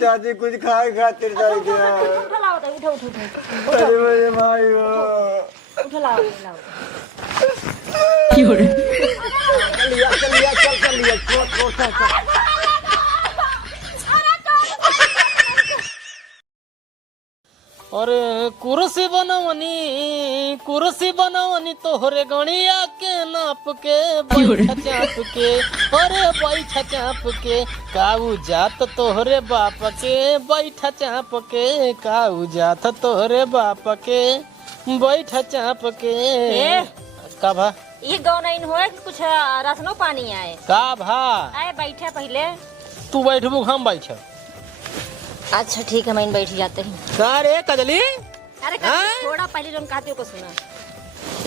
चाची कुछ खाए खातिर जाए क्या? उठो लाओ तो उठो उठो उठो अरे मेरे भाई हो। उठो लाओ लाओ चल। अरे कुर्सी बनवनी तोहरे गणिया के नाप के बैठा चाप के। अरे बैठा चाप के काऊ जात तोहरे बाप के बैठा चाप के काऊ जात तोहरे बाप के बैठा चाप के। का भा ये गाँव नहीं हुआ कुछ रसनो पानी आए का भा आए बैठे पहले तू बैठबू हम बैठ। अच्छा ठीक है मैं बैठ जाते हैं। का रे कजली अरे थोड़ा पहले जो कहते हो को सुना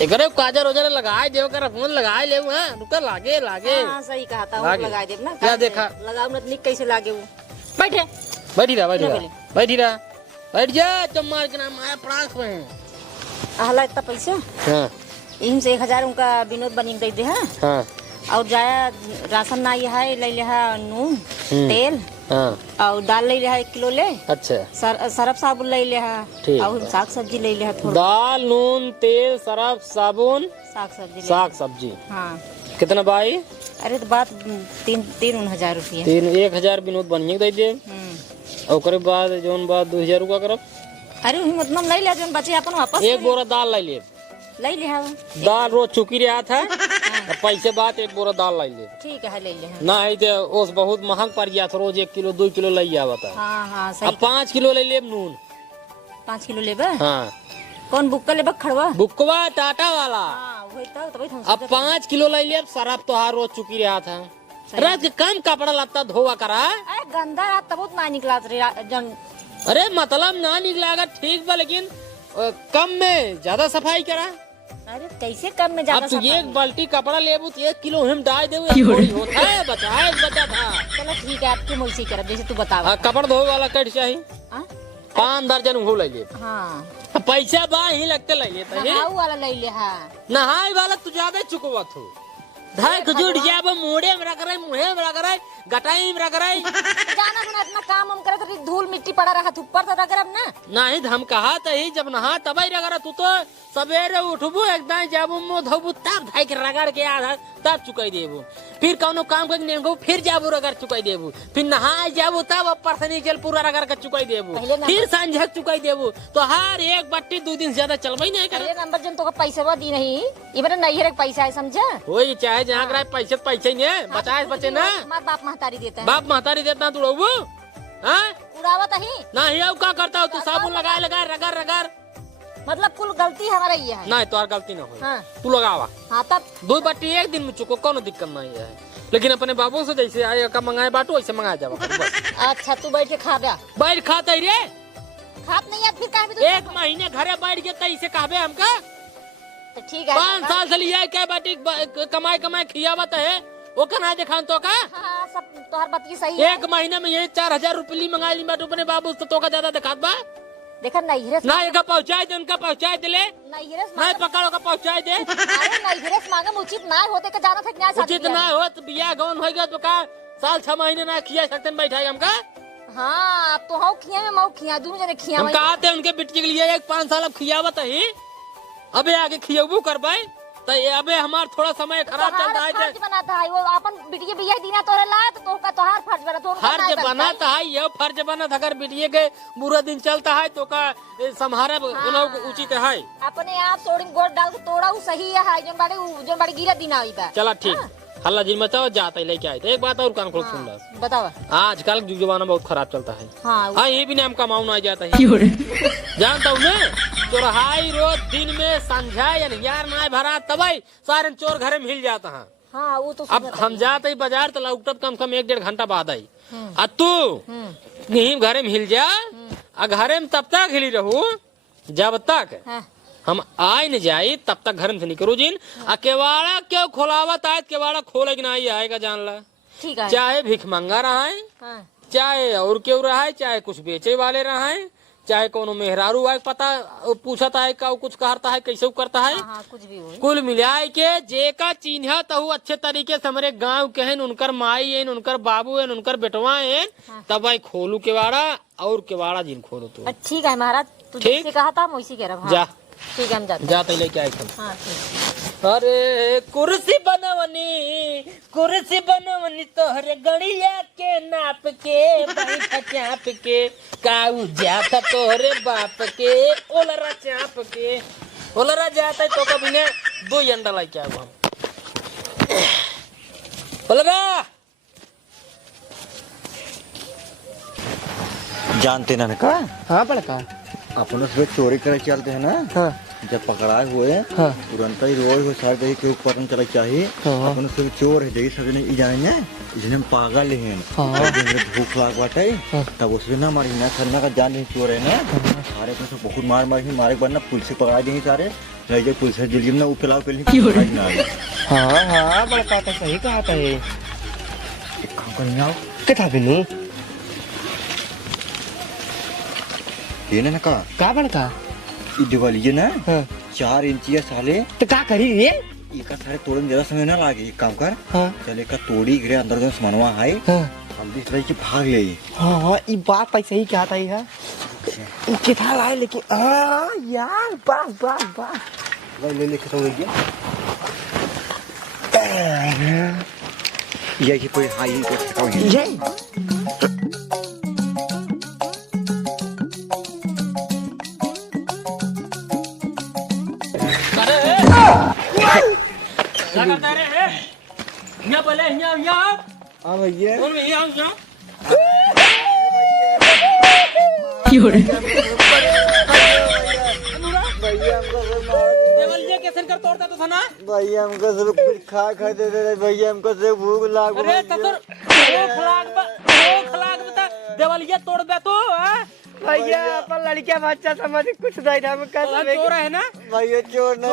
एकरे काजर ओजर लगाए देव कर फोन लगाए ले हां रुका लागे हाँ सही कहा था वो लगा दे ना क्या देखा लगाओ ना निक कैसे लागे वो बैठे बैठी रहा बैठ जा चम्मार के नाम आया पड़ास में आहला इतना पैसे हां इनसे 1000 उनका विनोद बनी दे दे हां और जाया राशन ना ये है ले ले नून तेल और दाल ले लिया 1 किलो ले। अच्छा सरफ साबुन ले लिया और साग सब्जी ले लिया थोड़ा। दाल नून तेल सरफ साबुन साग सब्जी हाँ कितना भाई? अरे तो बात 3-3 रुपया 1000 विनोद बनिए दे दे और बाद जोन बाद 2000 रुपया करब। अरे मतलब नहीं लिया जोन बचे अपन वापस एक बोरा दाल ले लिया दाल रोज चुकी रहा था पैसे बात 1 बोरा दाल ले ठीक है ले ले ना है तो उस बहुत महंग पड़ गया था रोज 1 किलो 2 किलो ले आवता। हाँ हाँ सही। अब 5 किलो ले ले नून 5 किलो लेबे हाँ कौन बुक्का लेबे खड़वा बुकवा टाटा वाला हाँ वही तो अब 5 किलो ले ले सरफ तो हर रोज चुकी रहा था रात के कम कपड़ा लगता धोवा करा गंदा रात तब ना निकला जन। अरे मतलब ना निकला ठीक बा लेकिन कम में ज्यादा सफाई करा। अरे कैसे कम में ज्यादा? अब तू 1 बाल्टी कपड़ा लेबू तो 1 किलो हम डाल देबू होता है बचा था। चलो ठीक है आपकी मुझसे कर जैसे तू बता। कपड़ा धोए वाला कट चाहिए 5 दर्जन हो ले ले। हाँ पैसा बा ही लगते ले लेता है वाला ले ले हाँ नहाई वाला तू ज्यादा चुकवा तू धाय जुड़ जाब मोड़े में रख रहे मुहे में रख रहे गटाई में रख रहे जाना सुना इतना काम हम करे तो धूल मिट्टी पड़ा रहा ऊपर तो रख ना नहीं हम कहा ही जब नहा तब ही रगड़ा तू तो सवेरे उठबू एकदम जाबू मुंह धोबू तब धाई के रगड़ के आधा तब चुकाई देबू फिर कौनो काम कर नेगो फिर जाबू रगड़ चुकाई देबू फिर नहाए जाबू तब ऊपर से नीचे पूरा रगड़ के चुकाई देबू फिर सांझ चुकाई देबू तो हर एक बट्टी 2 दिन ज्यादा चलबई नहीं करे नंबर जन तो पैसा दी नहीं इबरे नहीं रे पैसा है समझा वही चाहे जहाँ करे पैसे नहीं बचाए बचे ना बाप महतारी देता है बाप महतारी देता तू रहू उड़ावत ही नहीं अब क्या करता हो तू साबुन लगाए लगा रगड़ रगड़ मतलब कुल गलती हमारा ही है नहीं तो गलती ना हो हाँ। तू लगावा हाँ तब 2 बाटी 1 दिन में चुको कोनो दिक्कत नहीं है लेकिन अपने बाबू से जैसे आए का मंगाए बाटू वैसे मंगाया जावा। अच्छा तू बैठ के खा बैठ खाता रे खात नहीं फिर कहबे 1 महीने घरे बैठ के तैसे कहबे हमका तो ठीक है 5 साल से लिया क्या बाटी कमाई खियावत है वो कना दिखान तो का हाँ सब तोहर बात की सही है 1 महीने में ये 4000 रुपये मंगा ली बाटू अपने बाबू से तो का ज्यादा दिखात बा देखा नहीं रे ना एका पहुंचाए दे उनका पहुंचाए दे ले नहीं पकड़ो का पहुंचाए दे अरे नहीं रे मांगे उचित ना होते का जाना था न्याय उचित ना हो तो बिया गौन हो गया तो का साल 6 महीने ना खिया सकते बैठाए हमका। हाँ अब तो हाउ खिया में माउ खिया दोनों जने खिया हम कहते हैं उनके बिटिया के लिए 5 साल अब खियावत है अबे आगे खियाबू करबाई तो अबे हमार थोड़ा समय खराब चलता है फर्ज बनाता है वो अपन बिटिया बिया दीना तोरे ला तो का तोहार फर्ज बना तो फर्ज बनाता है ये फर्ज बना अगर बिटिया के बुरा दिन चलता है तो का संहारा उचित है अपने आप सोडिंग गोड़ डाल के तोड़ा सही है जोन बाड़ी गिरा दीना हुई बा। चला ठीक हल्ला जिन मचाओ जाता है लेके आए एक बात और कान खोल सुन ला बताओ आजकल जमाना बहुत खराब चलता है। हाँ ये भी नाम कमाऊ ना जाता है जानता हूँ मैं चोरहाई रोज दिन में संझा यार ना भरा तबई सारे चोर घरे में हिल जाता है। हाँ वो तो अब हम जाते बाजार तो लौटत कम से कम 1-1.5 घंटा बाद आई आ तू नहीं घरे में हिल जा घरे में तब तक हिली रहू जब तक हम आए न जाये तब तक घर में से निकलो जिन केवाड़ा क्यों खोलावत आए केवाड़ा खोले कि नहीं आएगा जान ला ठीक है। चाहे भिख मंगा रहा है चाहे और क्यों रहा है चाहे कुछ बेचे वाले रहा है चाहे कोनो मेहरारू आए पता पूछता है का कुछ कहता है कैसे करता है कुछ भी हो कुल मिलाए के जेका चिन्ह तो अच्छे तरीके से हमारे गांव के हैं उनकर माई है उनकर बाबू है उनकर बेटवा है तब भाई खोलू केवाड़ा और केवाड़ा जिन खोलो तो ठीक है महाराज तू जैसे कहा था हम वैसे कह रहा जा ठीक है हम जाते जाते लेके आए हाँ ठीक अरे कुर्सी बनवनी तोहरे गड़िया के नाप के बैठ चाप के काऊ जाता तोहरे बाप के ओलरा चाप के ओलरा जाता तो कभी ने 2 अंडा लाई क्या हम ओलरा जानते ना का हाँ बड़का अपन उसमें चोरी करे चलते हैं ना हाँ जब पकड़ाए हुए हाँ तुरंत ही रोज हो सारे देखिए कोई पता चला चाहिए हाँ। अपन उसमें चोर है देखिए सब नहीं जाने इसने पागल हैं हाँ। भूख लाग बाटे तब उसमें ना मारी ना सरना का जान नहीं चोर है ना सारे को सब बहुत मारे के बाद ना पुलिस से पकड़ा देंगे सारे रह जाए पुलिस जल्दी में उपलाव के लिए हाँ हाँ बड़का तो सही कहा था ये एक काम करेंगे आओ कितना बिनू ये ना का बड़का दिवाली ना हाँ 4 इंच या साले तो क्या करी ये एक सारे तोड़ने ज्यादा समय ना लागे एक काम कर हाँ चले का तोड़ी गिरे अंदर जो सामानवा है हाँ हम भी तरह की भाग ले हाँ हाँ ये बात तो सही कहा था ये कितना लाए लेकिन यार बस बस बस ले लेके तो गया ये कोई हाई को सिखाओ ये क्या करता रे यहाँ बोले यहाँ हाँ भैया कैसे कर तोड़ता तो था ना भैया हमको सब कुछ खा दे रहे भैया हमको सब भूख लाग अरे भूख लाग बता देवलिया तोड़ दे तो भैया अपन लड़कियां बच्चा समझ कुछ नहीं था चोर है ना भैया चोर ना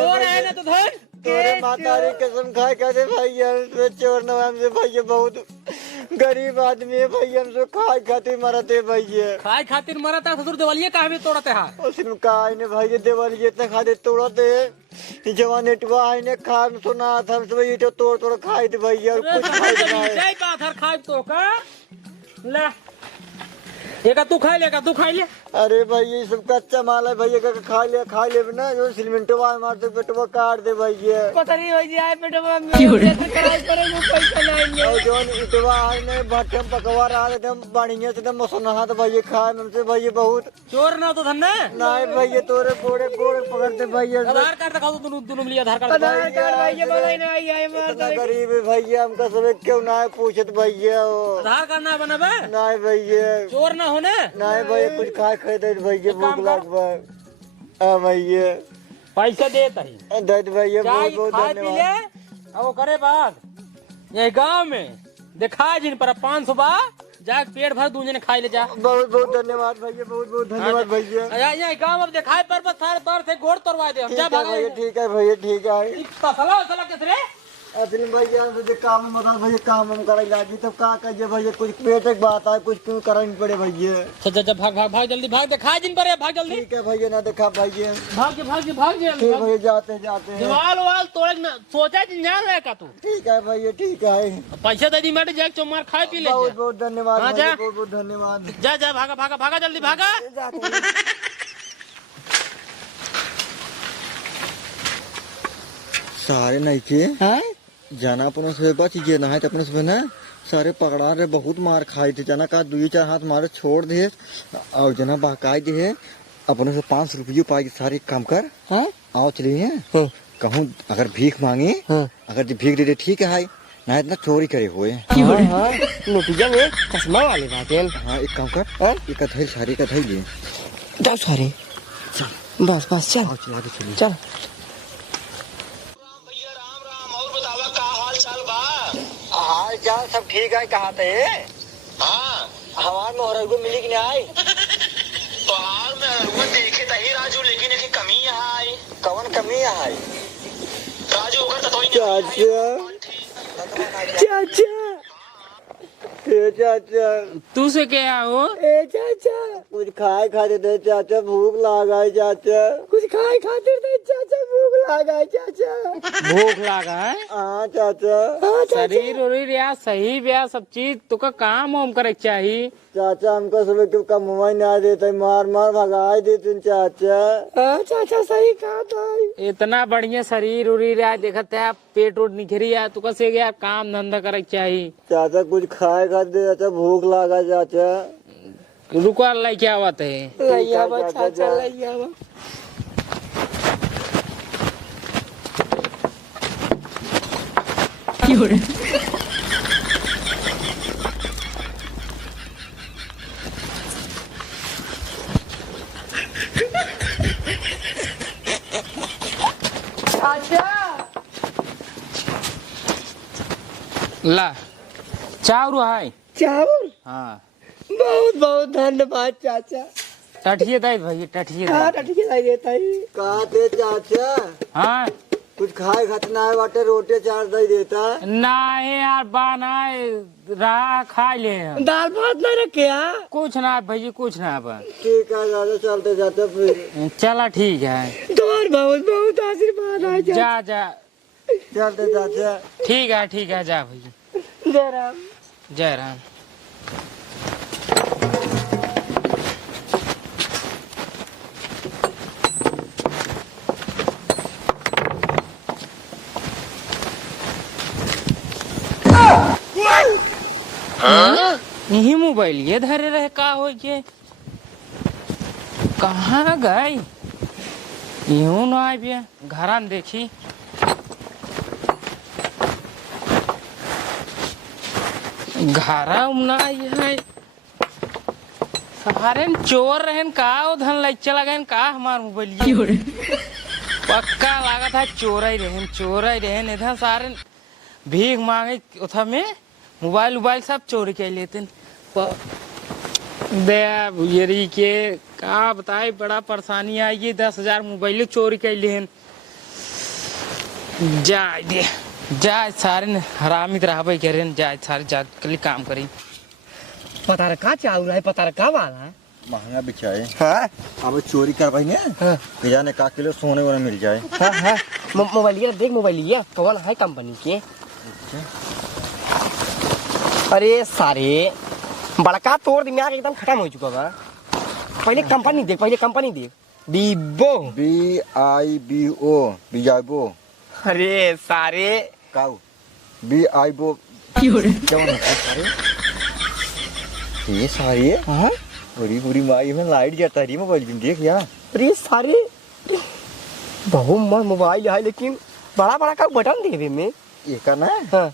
तो धर तोरे मातारी कसम खाए कहते भैया चोर न हमसे भैया बहुत गरीब आदमी है भैया हमसे खाए खातिर मरते भैया खाए खातिर मरा था ससुर देवलिया कहाँ भी तोड़ते हैं उसने कहा ने भैया देवलिया इतना खाते तोड़ते है जवान इटवा ने खा सुना था हमसे भैया तो तोड़ खाए थे भैया और कुछ खाए बात हर खाए तो का ला एक तू खा ले अरे भैया सब कच्चा माल है भैया का खा ले ना जो सिलमेंटवा मार दे पेटवा काट दे भैया पता नहीं भैया आए पेटवा में पैसा नहीं और जो इटवा है ने भट्टे में पकवा रहा एकदम बढ़िया से एकदम मसना तो भैया खाए हमसे भैया बहुत चोर ना तो धन्ने नहीं भैया तोरे गोड़े पकड़ते भैया आधार कार्ड दिखाओ दोनों मिलिए आधार कार्ड भैया बोला नहीं आई इतना गरीब है भैया हमका सब क्यों ना पूछत भैया आधार कार्ड ना बनाबे नहीं भैया चोर ना होने नहीं भैया कुछ खाए दे भैया भूख लाग हाँ भैया पैसा देता ही दे भैया बहुत बहुत खाए पी ले धन्यवाद अब वो करे बाग ये गांव में दिखा जिन पर 500 बा जा पेट भर दूजने खाई ले जा बहुत बहुत धन्यवाद भैया बहुत बहुत धन्यवाद भैया ये गांव अब दिखाए पर बस सारे दौर से गोड़ तोड़वा दे हम जा भागे ठीक है भैया ठीक है सला किस रे असली भैया मुझे काम में बता भैया काम हम करे लागी तो का कहिए भैया कुछ पेट एक बात है कुछ क्यों करनी पड़े भैया अच्छा भाग जल्दी भाग दिखा जिन पर भाग जल्दी ठीक है भैया ना देखा भैया भाग ठीक भैया जाते हैं दीवाल वाल तोड़ सोचा जान रहे का तू ठीक है भैया ठीक है पैसा दे दी मैडम जाके चुमार खाए पी ले बहुत बहुत धन्यवाद हाँ, भैया, जा। बहुत बहुत धन्यवाद जा भागा जल्दी भागा सारे नहीं के जाना अपन से बात ये ना है तो अपन से ना सारे पकड़ा रहे बहुत मार खाए थे जना का 2-4 हाथ मारे छोड़ दे और जना बहकाए दे अपन से 500 रुपये पाए सारे काम कर आओ चलिए कहूँ अगर भीख मांगे अगर भीख दे दे ठीक है ना इतना चोरी करे हुए नोटिया में चश्मा वाले बात है हाँ एक काम कर एक कथई सारी कथई ले जाओ सारे बस बस चल चला के चलिए चल हाल चाल सब ठीक है कहाँ थे हवा में और मिली कि नहीं आई पहाड़ में हरगुआ देखे तही राजू लेकिन एक कमी यहाँ आई कौन कमी है राजू होकर तो चाचा चाचा ए चाचा तू से क्या हो? ए चाचा कुछ खाए खाते दे चाचा, भूख लगा है चाचा। कुछ खाए खातिर दे चाचा, भूख लगा है चाचा। भूख लगा है? हाँ चाचा। हाँ चाचा। शरीर उरीर या सही ब्याह सब चीज तुका काम होम करे चाहिए। चाचा हमको सुबह क्यों का मोबाइल ना देते, मार मार भगाए देते चाचा। हाँ चाचा सही कहा था। इतना बढ़िया शरीर उरीर या देखते है, पेट उठ निखरी है, तुका से यार काम धंधा करे चाहिए। चाचा कुछ खाए खाते दे चाचा, भूख लगा चाचा। रुको लाई क्या बात है? लैया बा चाचा, लैया बा। ला चावरू है? चावल? हाँ। बहुत बहुत धन्यवाद चाचा। टठिए दाई भाई, टठिए हाँ दाई। टटके लाई देता ही। कहा थे चाचा हाँ कुछ खाए खाते ना है बाटे, रोटी चार दे देता। ना है यार, बनाए रहा खा ले हम। दाल भात ना रखे? हाँ कुछ ना भाई, कुछ ना बा। ठीक है चाचा, चलते जाते फिर। चला ठीक है, तुम्हार बहुत बहुत आशीर्वाद है चाचा। जा जा। चलते चाचा। ठीक है जा भाई। जय राम। जय राम। यही मोबाइल ये धरे रहे का हो के कहाँ गए? यूं ना आई बिया घर में देखी। घर ना आई है, सारे चोर रहन का उधर लग चला गए का हमार मोबाइल। पक्का लगा था चोर ही रहन इधर सारे भीख मांगे उथा में मोबाइल सब चोरी कर लेते। दया के का बताए, बड़ा परेशानी आई। 10,000 मोबाइल चोरी कर लेन। जाए सारे हरामी रहबे करें, जाए सारे जा कल काम करी। पता रखा चावल है, पता रखा वाला महंगा बिछाए। हाँ अब चोरी कर पाई ने, हाँ जाने का किलो सोने वाला मिल जाए। हाँ हाँ। मोबाइल देख, मोबाइल कौन है कंपनी के? अरे सारे बड़का तोड़ दिमाग एकदम खत्म हो चुका बा। पहले कंपनी देख, वीवो। BIBO बिजाबो। अरे सारे काऊ BIBO क्या है सारे? ये सारे हाँ बड़ी बुरी माई में लाइट जाता है मोबाइल में, देख यार। अरे सारे बहुत मस्त मोबाइल है, लेकिन बड़ा बड़ा का बटन देवे में। ये का ना हाँ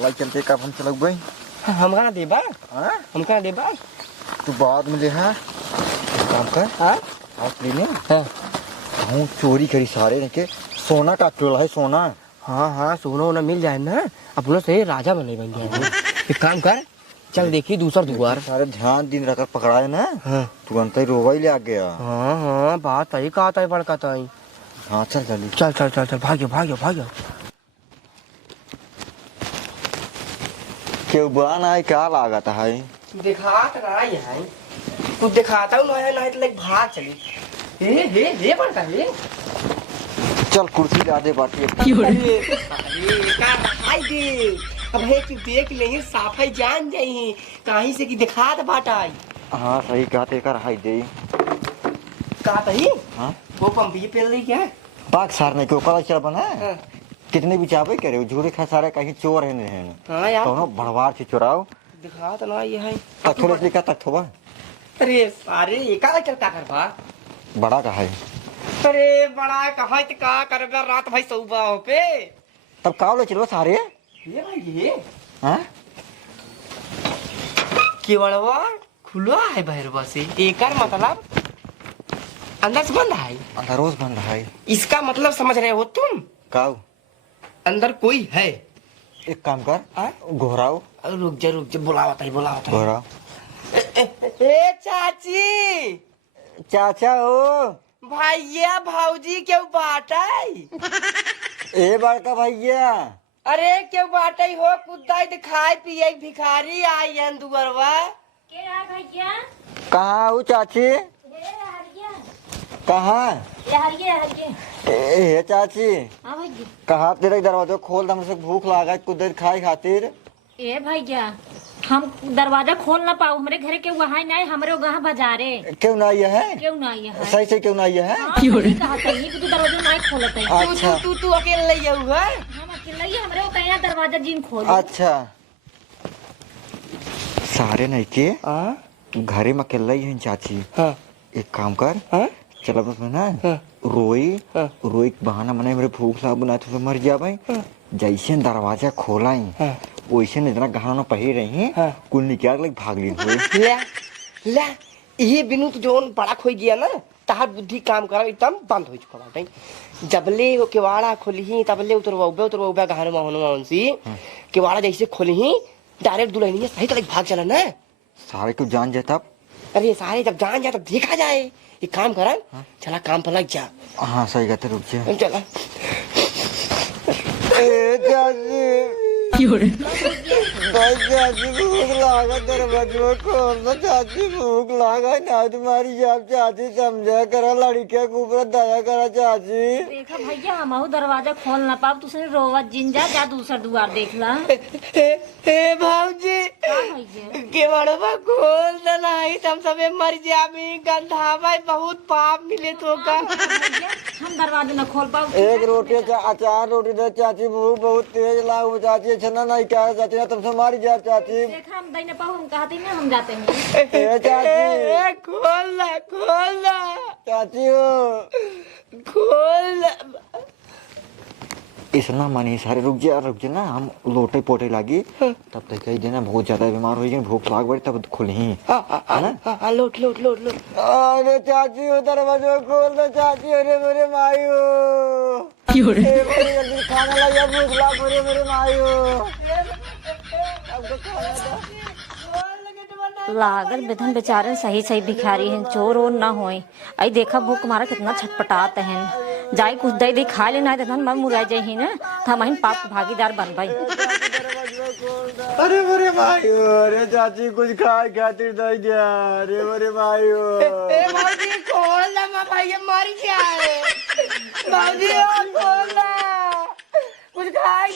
लाइट चलते का हम चलक भाई। हमका ना देबा, हाँ हमका ना देबा। तू बाद में ले। हाँ काम कर। हाँ हाथ लेने हाँ हूँ चोरी करी सारे ने के। सोना का टोला है, सोना। हाँ हाँ सोना वोना मिल जाए ना, अपनों से राजा बने बन गया। एक काम कर, चल देखी दूसरा दुआर। सारे ध्यान दिन रखकर पकड़ाए ना, हाँ तुरंत ही रोवा ही ले आ गया। हाँ हाँ बात सही कहा था, बड़का था। हाँ चल जल्दी चल चल चल चल, भाग्यो। क्यों बना है, क्या लागत है? दिखात ना है, कुछ दिखाता हूँ ना तो लाइक भाग चली। हे बड़का हे। चल कुर्सी ला दे बाटी। अरे का भाई दे, अब है कि देख ले साफाई जान जाई कहीं से कि दिखात बाटा। हाँ सही कहते कर हाई दे। का तही हाँ वो पंपी पे ले क्या पाक सार ने क्यों कला चल बना। हाँ। कितने भी चाबे करे झूरे खा सारे कहीं चोर है नहीं। हाँ यार दोनों भड़वार से चुराओ। दिखात ना ये है। तक थोड़े से का तक थोबा अरे सारे एका चलता कर बा। बड़ा का है। अरे बड़ा कहा तो का करबे रात भाई सुबह हो पे। तब काव ले चलो सारे। ये भाई ये हाँ केवड़वा खुला है बहरवा से, एकर मतलब अंदर से बंद है। अंदर रोज बन रहा है। इसका मतलब समझ रहे हो तुम? काव अंदर कोई है। एक काम कर, हाँ? घोराओ। रुक जा बुलावा था घोराओ। ए चाची, चाचा हो भैया भाऊजी क्यों बाटाई? ए बड़का भैया अरे क्यों बाटे हो कुदाई दिखाई पिए भिखारी आई हैं दुगरवा के आ भैया कहाँ हूँ चाची? ए हरिया कहाँ? ए हरिया हरिया हे चाची हां भैया कहाँ तेरे दरवाजा खोल, हमसे से भूख लगा कुछ देर खाए खातिर। ए भैया हम दरवाजा खोल ना पाऊ, हमरे घरे के वहां नहीं, हमरे वहां बाजारे क्यों ना ये है? क्यों ना ये है? सही से क्यों ना ये है? क्यों कहा तनी कि तू दरवाजा नहीं खोलत है? अच्छा तू अकेले ले जाऊ है? हम अकेले ही, हमरे कहीं दरवाजा जिन खोल। अच्छा सारे नहीं के घरे में अकेला ही है चाची। हाँ एक काम कर, चलो बस ना रोई रोई के बहाना मने मेरे भूख ला बुना तो मर जा भाई। जैसे दरवाजा खोलाई वैसे इतना गहना पही रही कुल निकाल लग भाग ली हुई। ले ले ये बिनु तो जोन बड़ा खोई गया ना तार बुद्धि काम करा एकदम बंद हो चुका बाटे। जबले वो केवाड़ा खोलही तबले उतरवा गहना माहौन सी केवाड़ा जैसे खोलही डायरेक्ट दुल्हनिया सही तरह भाग चला ना। सारे को जान जाए तब? अरे सारे जब जान जाए तब देखा जाए। एक काम करा चला काम पर लग जा। हाँ सही कहते, रुक जा। चला चाची भूख लागा, दरवाजा खोल दो चाची भूख लागा ना तुम्हारी जब चाची समझा करा लड़के के ऊपर दया करा चाची। देखा भैया हम दरवाजा खोल ना पाब, तुसने रोवत जिन जा दूसरा द्वार देख ला। हे भाऊजी केवड़वा खोल दलाई तम सबे मर जाबी गंधावा बहुत पाप मिले तो का। हम दरवाजा न खोल पाब। एक रोटी अचार रोटी दे चाची, भूख बहुत तेज लागू चाची। छना नहीं क्या चाची ना तुमसे मारी जाए चाची। देखा हम दई न पाऊ, हम कहते हैं हम जाते हैं। चाची खोल ला चाची हो खोल इतना मनी सारे रुक जा ना, हम लोटे पोटे लागी तब तक कही देना बहुत ज्यादा बीमार हो गई, भूख लाग बड़ी तब खुली है ना। लोट अरे चाची हो दरवाजा खोल दो चाची। अरे मेरे माई हो जल्दी खाना लाइए, भूख लाग रही है मेरे माई हो। लागल बेधन बेचारे सही भिखारी हैं, चोर और ना होए। आई देखा भूख मारा कितना छटपटात हैं, जाई कुछ दई दे खा लेना है मन मुराई जाही ना तो हम पाप भागीदार बन भाई। अरे मेरे भाई हो, अरे चाची कुछ खाए खातिर दे दिया। अरे मेरे भाई हो भाऊजी खोल ला भाई मर जाए। भाऊजी खोल ला कुछ खाए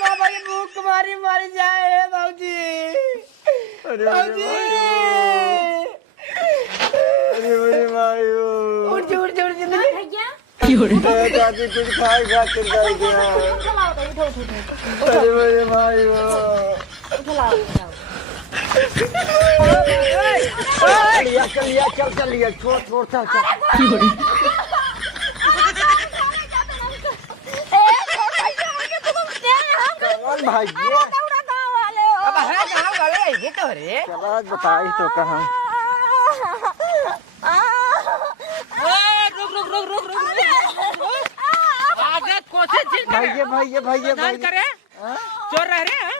माँ भाई भूख मारी मर जाए भाऊजी। अरे मेरे भाई हो उठ जा भैया चाची कुछ खाए खातिर दे दिया। अरे मेरे भाई हो चल लिया छोड़ चल। भाई अब है कहाँ गए ये तो रे चला बताई तो कहाँ। रुक आगे कोशिश भैया करे चोर रह रहे हैं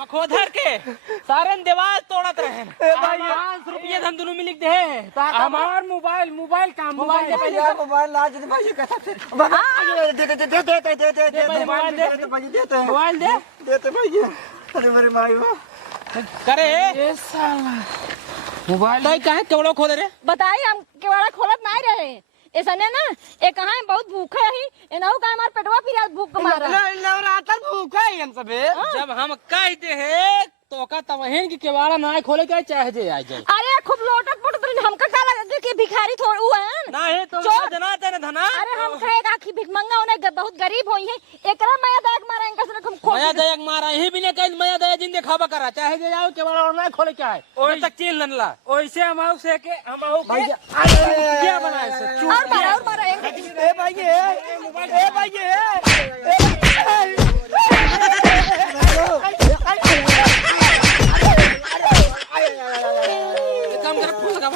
मखोधर के सारन देवाल तोड़त रहे। 5 रुपये हम दोनों मिल दे हमार मोबाइल काम मोबाइल दे मोबाइल ला दे भाई कैसा दे मोबाइल दे भैया। अरे मेरे माई हो करे ये साला मोबाइल दे काहे केवड़ो खोद रे बताई हम केवाड़ा खोलत नहीं रहे ऐसा ने ना ए कहां है बहुत भूखा है एनहु का हमार पेटवा फिर भूख मारा नवरात्र भूखा है हम सबे। जब हम कहते हैं तो का तवहिन की केवाड़ा ना खोले के चाहे जे आ जाए। अरे खूब लोटत पुटत हमका का लगे कि भिखारी थोड़ उ है ना है तो जनाते न धना। अरे हम कहेगा कि भिख मंगा होने बहुत गरीब होई है एकरा माया दाग मारा इनका से हम खोल माया दया मारा ही बिना कह माया दया जिन देखावा करा चाहे जे जाओ केवाड़ा और ना खोले के आए ओए तक चील ननला ओइसे हम आउ से के हम आउ भैया क्या बनाए से और मारा ए भाई काम कर फूल लगा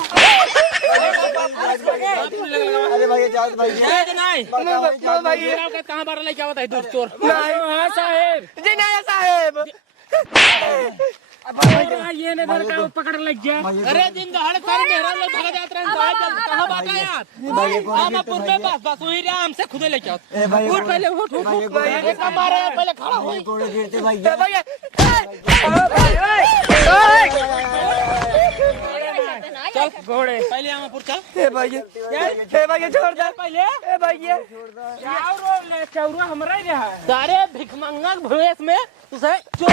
जात भाई जाए नहीं भाई कहाँ बार लेके आवत है दूर चोर हाँ साहेब जी नहीं साहेब ये ने घर का पकड़ लग गया अरे दिन दहाड़े सारे मेहरा लोग भाग जाते हैं कहाँ बात है यार आमापुर में बस वही रे हमसे खुदे लेके आओ उठ पहले उठ एक मारा पहले खड़ा हो गोड़े गिरते भाई भाई चल घोड़े पहले आमापुर चल ए भाई छोड़ दे पहले ए भाई चौरा हमरा ही रहा सारे भिखमंगा भवेश में तुझे चोर